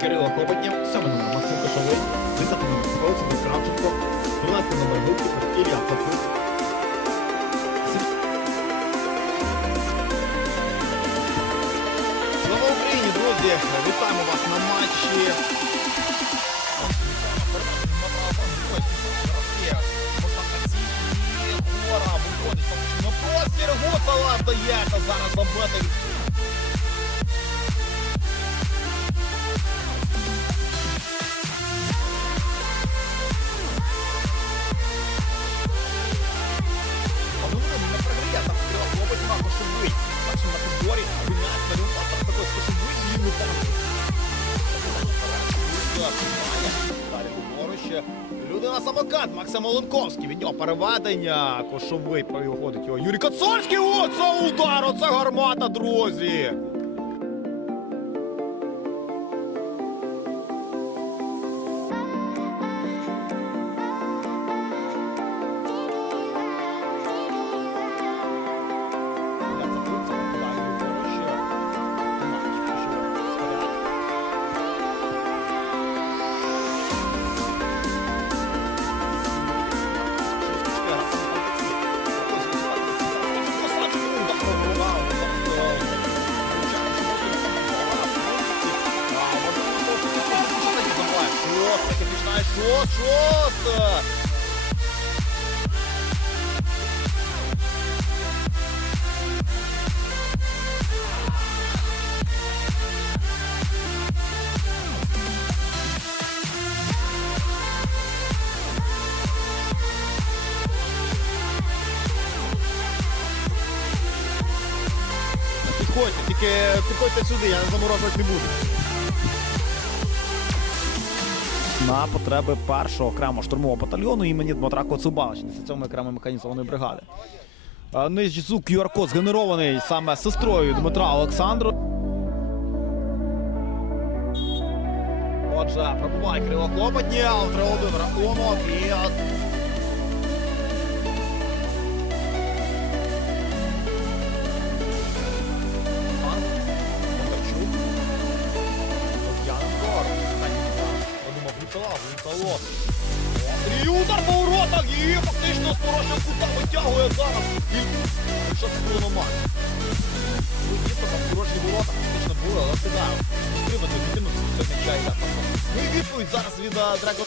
Кирило Клопотнєв, 7 номер Максим Кошовий, 10 номер Олександр Кравченко, 12 номер Вилкіпер Ілля Пацук. Слава Україні, друзі! Вітаємо вас на матчі. Ну простір Гусала вдається зараз забити. Людина самокат, Максим Оленковський. Від нього переведення. Кошовий проходить його. Юрій Коцольський. О, це удар! Оце гармата, друзі! Шост, шост! Підходьте, тільки підходьте сюди, я заморожувати не буду. На потреби першого окремого штурмового батальйону імені Дмитра Коцуба, 67-ї окремої механізованої бригади. Е, звук QR-код згенерований саме сестрою Дмитра Олександру. Отже, пробуває Кирило але 3-1 рахунок і Вітала, І удар по воротах, і фактично з кута витягує зараз. І що це було матч? Ну, дійсно, там порожні ворота фактично були, але кидаю. Потрібно дитину, що не чай, йде. Ну і відповідь зараз від Драго.